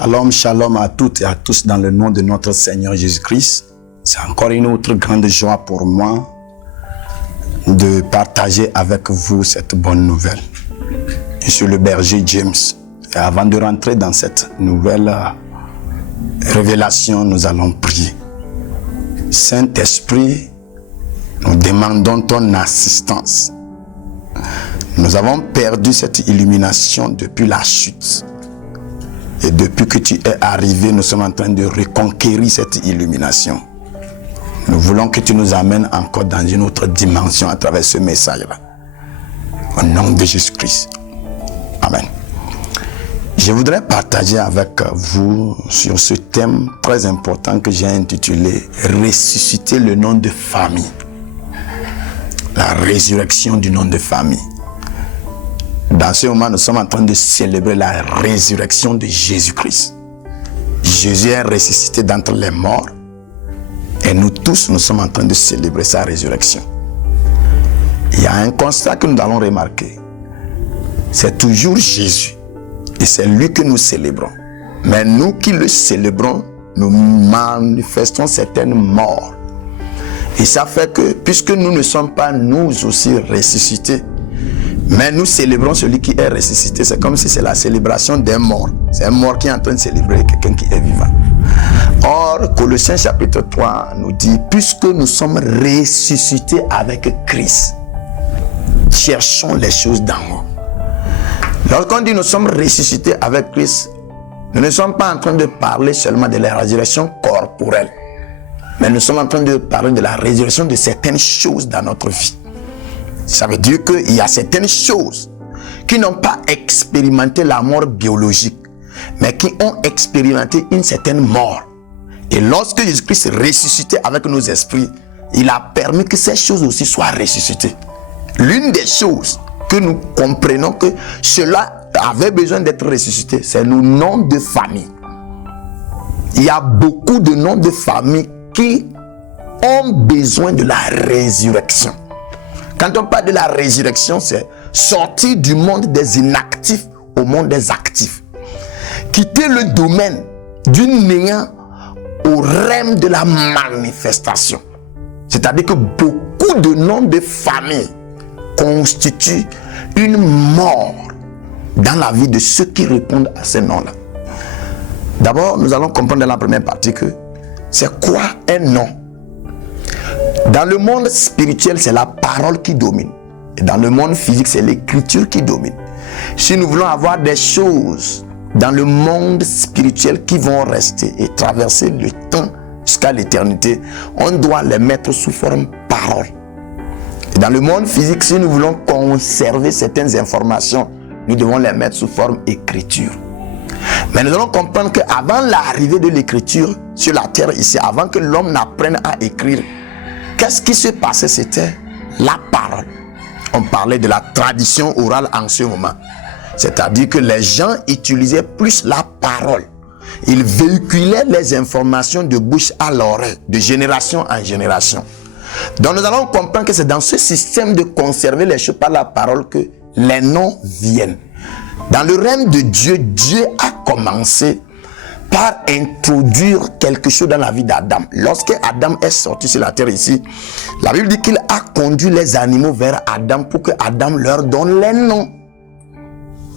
Shalom, shalom à toutes et à tous dans le nom de notre Seigneur Jésus-Christ. C'est encore une autre grande joie pour moi de partager avec vous cette bonne nouvelle. Je suis le berger James. Et avant de rentrer dans cette nouvelle révélation, nous allons prier. Saint-Esprit, nous demandons ton assistance. Nous avons perdu cette illumination depuis la chute. Et depuis que tu es arrivé, nous sommes en train de reconquérir cette illumination. Nous voulons que tu nous amènes encore dans une autre dimension à travers ce message-là. Au nom de Jésus-Christ. Amen. Je voudrais partager avec vous sur ce thème très important que j'ai intitulé « Ressusciter le nom de famille ». La résurrection du nom de famille. Dans ce moment, nous sommes en train de célébrer la résurrection de Jésus-Christ. Jésus est ressuscité d'entre les morts et nous tous, nous sommes en train de célébrer sa résurrection. Il y a un constat que nous allons remarquer. C'est toujours Jésus et c'est lui que nous célébrons. Mais nous qui le célébrons, nous manifestons certaines morts. Et ça fait que, puisque nous ne sommes pas nous aussi ressuscités, mais nous célébrons celui qui est ressuscité. C'est comme si c'est la célébration d'un mort. C'est un mort qui est en train de célébrer quelqu'un qui est vivant. Or, Colossiens chapitre 3 nous dit, puisque nous sommes ressuscités avec Christ, cherchons les choses d'en haut. Lorsqu'on dit nous sommes ressuscités avec Christ, nous ne sommes pas en train de parler seulement de la résurrection corporelle, mais nous sommes en train de parler de la résurrection de certaines choses dans notre vie. Ça veut dire qu'il y a certaines choses qui n'ont pas expérimenté la mort biologique, mais qui ont expérimenté une certaine mort. Et lorsque Jésus-Christ est ressuscité avec nos esprits, il a permis que ces choses aussi soient ressuscitées. L'une des choses que nous comprenons que cela avait besoin d'être ressuscité, c'est nos noms de famille. Il y a beaucoup de noms de famille qui ont besoin de la résurrection. Quand on parle de la résurrection, c'est sortir du monde des inactifs au monde des actifs. Quitter le domaine du néant au règne de la manifestation. C'est-à-dire que beaucoup de noms de famille constituent une mort dans la vie de ceux qui répondent à ces noms-là. D'abord, nous allons comprendre dans la première partie que c'est quoi un nom? Dans le monde spirituel, c'est la parole qui domine. Et dans le monde physique, c'est l'écriture qui domine. Si nous voulons avoir des choses dans le monde spirituel qui vont rester et traverser le temps jusqu'à l'éternité, on doit les mettre sous forme parole. Et dans le monde physique, si nous voulons conserver certaines informations, nous devons les mettre sous forme écriture. Mais nous allons comprendre qu'avant l'arrivée de l'écriture sur la terre ici, avant que l'homme n'apprenne à écrire, qu'est-ce qui se passait? C'était la parole. On parlait de la tradition orale en ce moment. C'est-à-dire que les gens utilisaient plus la parole. Ils véhiculaient les informations de bouche à l'oreille, de génération en génération. Donc nous allons comprendre que c'est dans ce système de conserver les choses par la parole que les noms viennent. Dans le règne de Dieu, Dieu a commencé par introduire quelque chose dans la vie d'Adam. Lorsque Adam est sorti sur la terre ici, la Bible dit qu'il a conduit les animaux vers Adam pour que Adam leur donne les noms.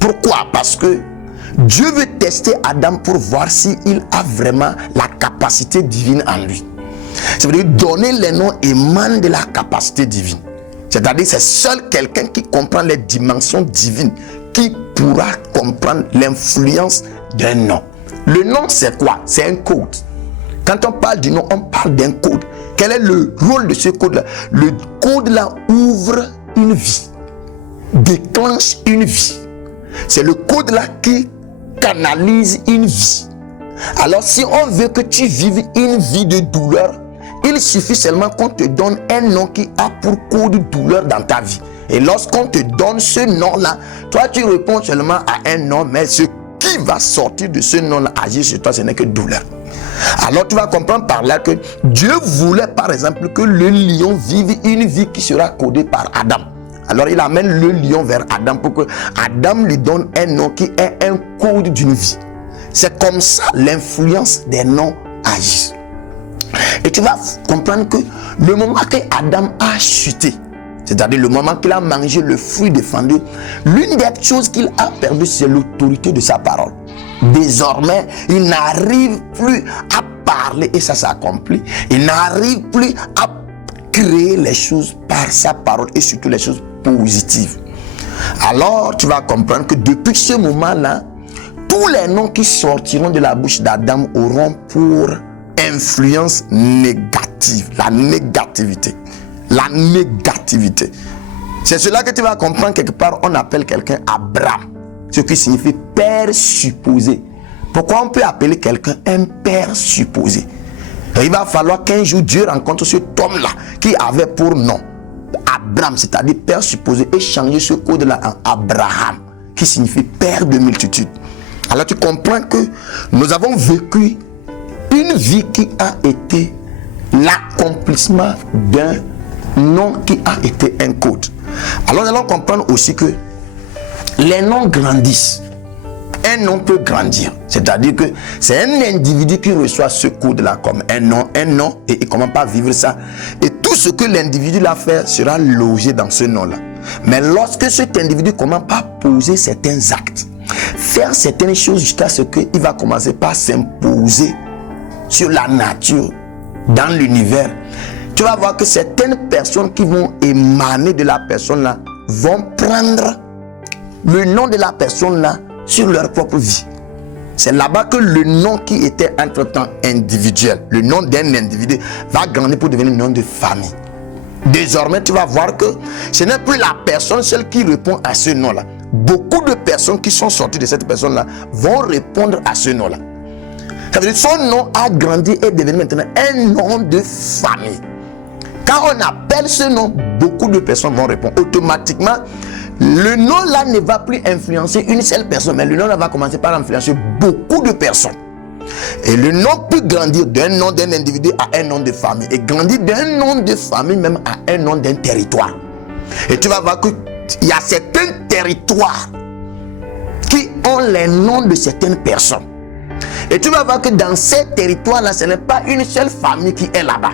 Pourquoi? Parce que Dieu veut tester Adam pour voir s'il a vraiment la capacité divine en lui. Ça veut dire donner les noms émane de la capacité divine. C'est-à-dire c'est seul quelqu'un qui comprend les dimensions divines qui pourra comprendre l'influence d'un nom. Le nom, c'est quoi? C'est un code. Quand on parle du nom, on parle d'un code. Quel est le rôle de ce code-là? Le code-là ouvre une vie, déclenche une vie. C'est le code-là qui canalise une vie. Alors, si on veut que tu vives une vie de douleur, il suffit seulement qu'on te donne un nom qui a pour code douleur dans ta vie. Et lorsqu'on te donne ce nom-là, toi, tu réponds seulement à un nom, mais ce qui va sortir de ce nom-là, agir sur toi, ce n'est que douleur. Alors tu vas comprendre par là que Dieu voulait par exemple que le lion vive une vie qui sera codée par Adam. Alors il amène le lion vers Adam pour que Adam lui donne un nom qui est un code d'une vie. C'est comme ça l'influence des noms agit. Et tu vas comprendre que le moment que Adam a chuté, c'est-à-dire le moment qu'il a mangé le fruit défendu, l'une des choses qu'il a perdu, c'est l'autorité de sa parole. Désormais, il n'arrive plus à parler et ça s'accomplit. Il n'arrive plus à créer les choses par sa parole et surtout les choses positives. Alors, tu vas comprendre que depuis ce moment-là, tous les noms qui sortiront de la bouche d'Adam auront pour influence négative, la négativité. La négativité. C'est cela que tu vas comprendre quelque part, on appelle quelqu'un Abraham, ce qui signifie père supposé. Pourquoi on peut appeler quelqu'un un père supposé? Et il va falloir qu'un jour Dieu rencontre cet homme-là qui avait pour nom Abraham, c'est-à-dire père supposé, et changer ce code-là en Abraham, qui signifie père de multitude. Alors tu comprends que nous avons vécu une vie qui a été l'accomplissement d'un nom qui a été un code. Alors nous allons comprendre aussi que les noms grandissent. Un nom peut grandir, c'est-à-dire que c'est un individu qui reçoit ce code-là comme un nom, et il ne commence pas à vivre ça. Et tout ce que l'individu l'a fait sera logé dans ce nom-là. Mais lorsque cet individu commence pas à poser certains actes, faire certaines choses jusqu'à ce qu'il va commencer par s'imposer sur la nature, dans l'univers, tu vas voir que certaines personnes qui vont émaner de la personne-là vont prendre le nom de la personne-là sur leur propre vie. C'est là-bas que le nom qui était entre-temps individuel, le nom d'un individu, va grandir pour devenir le nom de famille. Désormais, tu vas voir que ce n'est plus la personne seule qui répond à ce nom-là. Beaucoup de personnes qui sont sorties de cette personne-là vont répondre à ce nom-là. Ça veut dire que son nom a grandi et est devenu maintenant un nom de famille. Quand on appelle ce nom, beaucoup de personnes vont répondre. Automatiquement, le nom là ne va plus influencer une seule personne, mais le nom là va commencer par influencer beaucoup de personnes. Et le nom peut grandir d'un nom d'un individu à un nom de famille. Et grandir d'un nom de famille même à un nom d'un territoire. Et tu vas voir qu'il y a certains territoires qui ont les noms de certaines personnes. Et tu vas voir que dans ces territoires-là, ce n'est pas une seule famille qui est là-bas.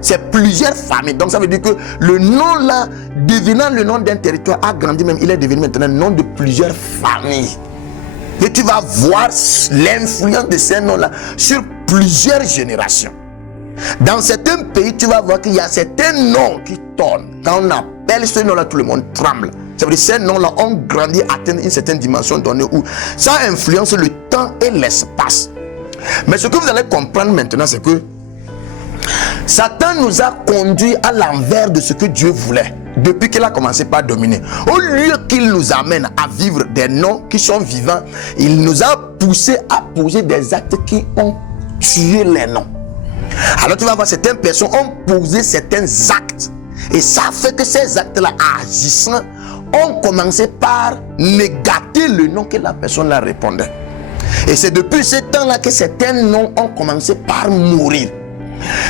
C'est plusieurs familles. Donc ça veut dire que le nom là, devenant le nom d'un territoire, a grandi même. Il est devenu maintenant le nom de plusieurs familles. Et tu vas voir l'influence de ces noms là sur plusieurs générations. Dans certains pays, tu vas voir qu'il y a certains noms qui tournent. Quand on appelle ce nom là, tout le monde tremble. Ça veut dire que ces noms là ont grandi, atteint une certaine dimension donnée où ça influence le temps et l'espace. Mais ce que vous allez comprendre maintenant, c'est que Satan nous a conduits à l'envers de ce que Dieu voulait depuis qu'il a commencé par dominer. Au lieu qu'il nous amène à vivre des noms qui sont vivants, il nous a poussé à poser des actes qui ont tué les noms. Alors tu vas voir, certaines personnes ont posé certains actes et ça fait que ces actes-là agissant ont commencé par négater le nom que la personne leur répondait. Et c'est depuis ce temps-là que certains noms ont commencé par mourir.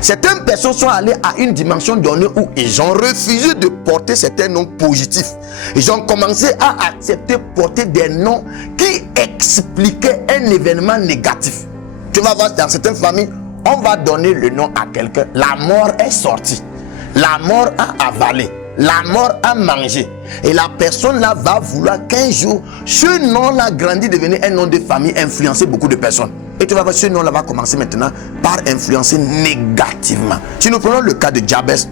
Certaines personnes sont allées à une dimension donnée où ils ont refusé de porter certains noms positifs. Ils ont commencé à accepter porter des noms qui expliquaient un événement négatif. Tu vas voir, dans certaines familles, on va donner le nom à quelqu'un. La mort est sortie. La mort a avalé. La mort a mangé. Et la personne là va vouloir qu'un jour, ce nom-là grandit, devenir un nom de famille, influencer beaucoup de personnes. Et tu vas voir, ce nom-là va commencer maintenant par influencer négativement. Si nous prenons le cas de Jabez,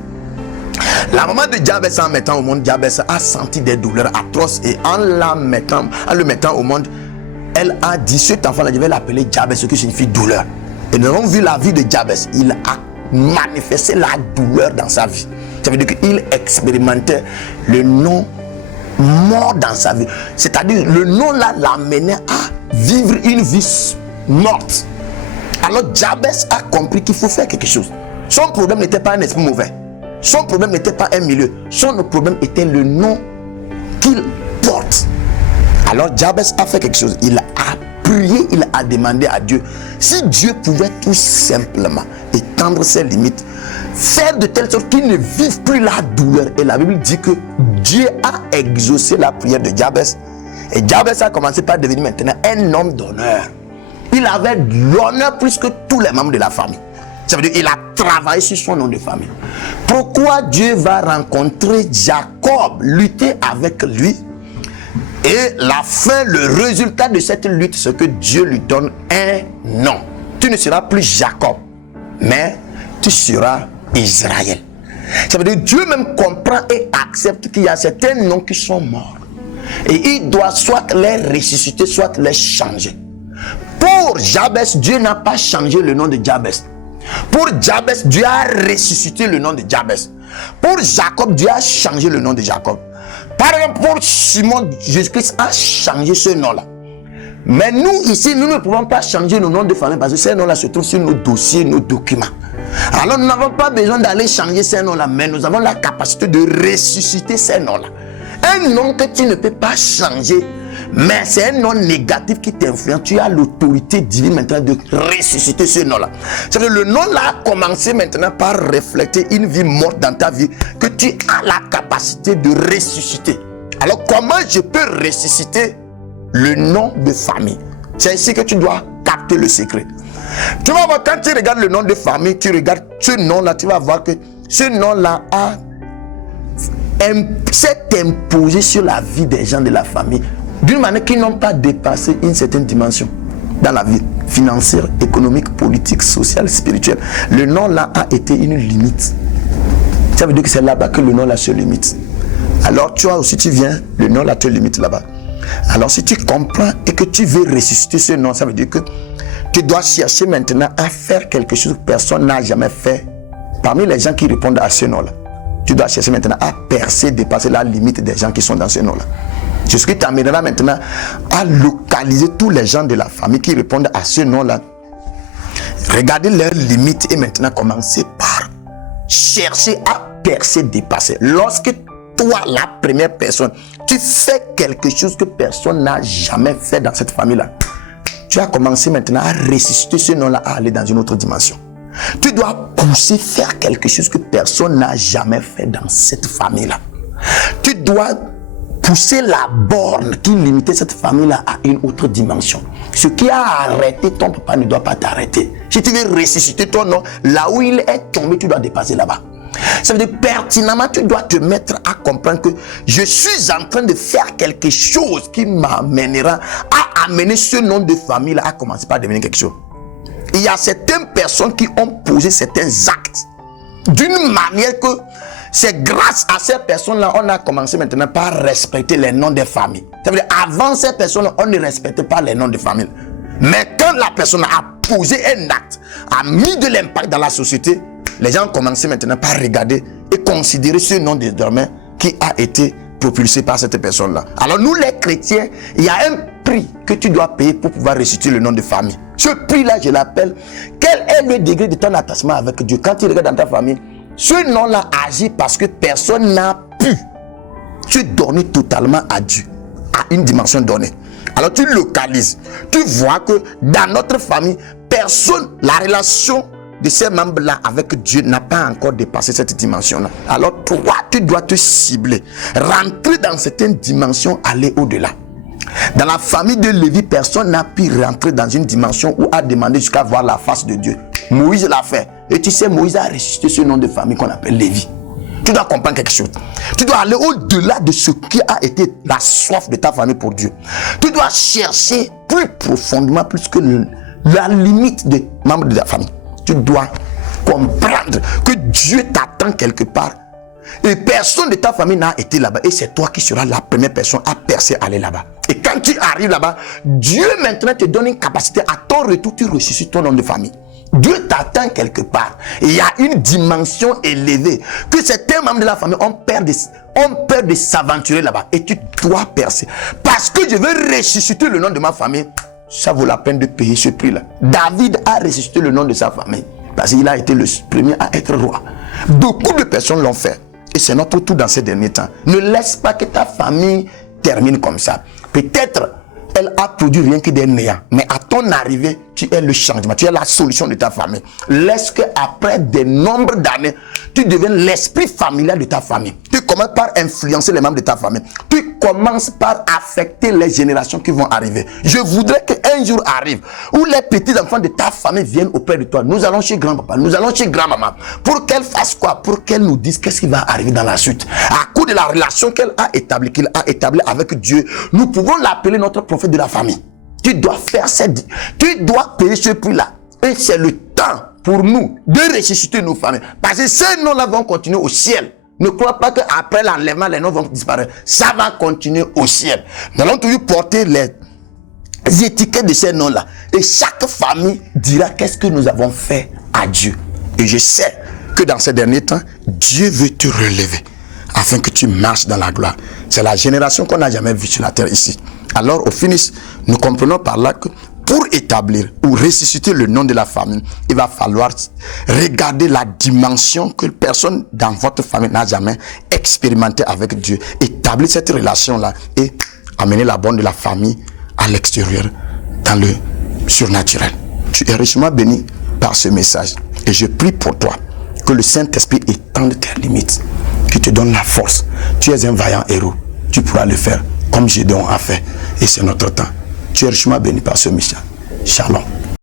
la maman de Jabez, en mettant au monde, Jabez a senti des douleurs atroces. Et en le mettant au monde, elle a dit, cet enfant-là, je vais l'appeler Jabez, ce qui signifie douleur. Et nous avons vu la vie de Jabez. Il a manifesté la douleur dans sa vie. Ça veut dire qu'il expérimentait le nom mort dans sa vie. C'est-à-dire le nom là l'amenait à vivre une vie morte. Alors Jabez a compris qu'il faut faire quelque chose. Son problème n'était pas un esprit mauvais. Son problème n'était pas un milieu. Son problème était le nom qu'il porte. Alors Jabez a fait quelque chose. Il a prié, il a demandé à Dieu si Dieu pouvait tout simplement étendre ses limites, faire de telle sorte qu'il ne vive plus la douleur. Et la Bible dit que Dieu a exaucé la prière de Jabez. Et Jabez a commencé par devenir maintenant un homme d'honneur. Il avait l'honneur plus que tous les membres de la famille. Ça veut dire qu'il a travaillé sur son nom de famille. Pourquoi Dieu va rencontrer Jacob, lutter avec lui, et la fin, le résultat de cette lutte, c'est que Dieu lui donne un nom. Tu ne seras plus Jacob, mais tu seras Israël. Ça veut dire que Dieu même comprend et accepte qu'il y a certains noms qui sont morts. Et il doit soit les ressusciter, soit les changer. Pour Jabez, Dieu n'a pas changé le nom de Jabez. Pour Jabez, Dieu a ressuscité le nom de Jabez. Pour Jacob, Dieu a changé le nom de Jacob. Par exemple, pour Simon, Jésus-Christ a changé ce nom-là. Mais nous, ici, nous ne pouvons pas changer nos noms de famille parce que ces noms-là se trouvent sur nos dossiers, nos documents. Alors, nous n'avons pas besoin d'aller changer ces noms-là, mais nous avons la capacité de ressusciter ces noms-là. Un nom que tu ne peux pas changer, mais c'est un nom négatif qui t'influence. Tu as l'autorité divine maintenant de ressusciter ce nom-là. C'est que le nom-là a commencé maintenant par refléter une vie morte dans ta vie que tu as la capacité de ressusciter. Alors comment je peux ressusciter le nom de famille? C'est ici que tu dois capter le secret. Tu vas voir, quand tu regardes le nom de famille, tu regardes ce nom-là, tu vas voir que ce nom-là s'est imposé sur la vie des gens de la famille d'une manière qui n'ont pas dépassé une certaine dimension dans la vie financière, économique, politique, sociale, spirituelle. Le nom là a été une limite. Ça veut dire que c'est là-bas que le nom là se limite. Alors toi aussi tu viens, le nom là te limite là-bas. Alors si tu comprends et que tu veux ressusciter ce nom, ça veut dire que tu dois chercher maintenant à faire quelque chose que personne n'a jamais fait parmi les gens qui répondent à ce nom là. Tu dois chercher maintenant à percer, dépasser la limite des gens qui sont dans ce nom là. C'est ce qui t'amènera maintenant à localiser tous les gens de la famille qui répondent à ce nom-là. Regardez leurs limites et maintenant commencer par chercher à percer, dépasser. Lorsque toi, la première personne, tu fais quelque chose que personne n'a jamais fait dans cette famille-là, tu as commencé maintenant à ressusciter ce nom-là, à aller dans une autre dimension. Tu dois pousser faire quelque chose que personne n'a jamais fait dans cette famille-là. Tu dois pousser la borne qui limitait cette famille-là à une autre dimension. Ce qui a arrêté ton papa ne doit pas t'arrêter. Si tu veux ressusciter ton nom, là où il est tombé, tu dois dépasser là-bas. Ça veut dire pertinemment, tu dois te mettre à comprendre que je suis en train de faire quelque chose qui m'amènera à amener ce nom de famille-là à commencer par devenir quelque chose. Il y a certaines personnes qui ont posé certains actes d'une manière que c'est grâce à ces personnes-là on a commencé maintenant par respecter les noms des familles. Ça veut dire avant ces personnes-là, on ne respectait pas les noms de famille. Mais quand la personne a posé un acte, a mis de l'impact dans la société, les gens ont commencé maintenant par regarder et considérer ce nom désormais qui a été propulsé par cette personne-là. Alors nous les chrétiens, il y a un prix que tu dois payer pour pouvoir ressusciter le nom de famille. Ce prix-là, je l'appelle, quel est le degré de ton attachement avec Dieu? Quand tu regardes dans ta famille, ce nom-là agit parce que personne n'a pu te donner totalement à Dieu, à une dimension donnée. Alors tu localises, tu vois que dans notre famille, personne, la relation de ces membres-là avec Dieu n'a pas encore dépassé cette dimension-là. Alors toi, tu dois te cibler, rentrer dans certaines dimensions, aller au-delà. Dans la famille de Lévi, personne n'a pu rentrer dans une dimension où a demandé jusqu'à voir la face de Dieu. Moïse l'a fait. Et tu sais, Moïse a ressuscité ce nom de famille qu'on appelle Lévi. Tu dois comprendre quelque chose. Tu dois aller au-delà de ce qui a été la soif de ta famille pour Dieu. Tu dois chercher plus profondément, plus que la limite des membres de ta famille. Tu dois comprendre que Dieu t'attend quelque part. Et personne de ta famille n'a été là-bas. Et c'est toi qui seras la première personne à percer aller là-bas. Et quand tu arrives là-bas, Dieu maintenant te donne une capacité. À ton retour, tu ressuscites ton nom de famille. Dieu t'attend quelque part. Et il y a une dimension élevée que certains membres de la famille ont peur de s'aventurer là-bas. Et tu dois percer. Parce que je veux ressusciter le nom de ma famille. Ça vaut la peine de payer ce prix-là. David a ressuscité le nom de sa famille. Parce qu'il a été le premier à être roi. Beaucoup de personnes l'ont fait. Et c'est notre tour dans ces derniers temps. Ne laisse pas que ta famille termine comme ça. Peut-être elle a produit rien que des néants. Mais à ton arrivée, tu es le changement, tu es la solution de ta famille. Laisse qu'après des nombres d'années, tu deviennes l'esprit familial de ta famille. Tu commences par influencer les membres de ta famille. Tu commences par affecter les générations qui vont arriver. Je voudrais qu'un jour arrive où les petits enfants de ta famille viennent auprès de toi. Nous allons chez grand-papa, nous allons chez grand-maman. Pour qu'elle fasse quoi? Pour qu'elle nous dise qu'est-ce qui va arriver dans la suite. À cause de la relation qu'elle a établie, qu'il a établie avec Dieu, nous pouvons l'appeler notre prophète de la famille. Tu dois faire tu dois payer ce prix-là. Et c'est le temps pour nous de ressusciter nos familles. Parce que ces noms-là vont continuer au ciel. Ne crois pas qu'après l'enlèvement, les noms vont disparaître. Ça va continuer au ciel. Nous allons toujours porter les étiquettes de ces noms-là. Et chaque famille dira qu'est-ce que nous avons fait à Dieu. Et je sais que dans ces derniers temps, Dieu veut te relever afin que tu marches dans la gloire. C'est la génération qu'on n'a jamais vue sur la terre ici. Alors, au finish, nous comprenons par là que pour établir ou ressusciter le nom de la famille, il va falloir regarder la dimension que personne dans votre famille n'a jamais expérimenté avec Dieu. Établir cette relation-là et amener la bonne de la famille à l'extérieur, dans le surnaturel. Tu es richement béni par ce message. Et je prie pour toi que le Saint-Esprit étende tes limites, qu'il te donne la force. Tu es un vaillant héros. Tu pourras le faire comme Gédéon a fait. Et c'est notre temps. Tu es richement béni par ce message. Shalom.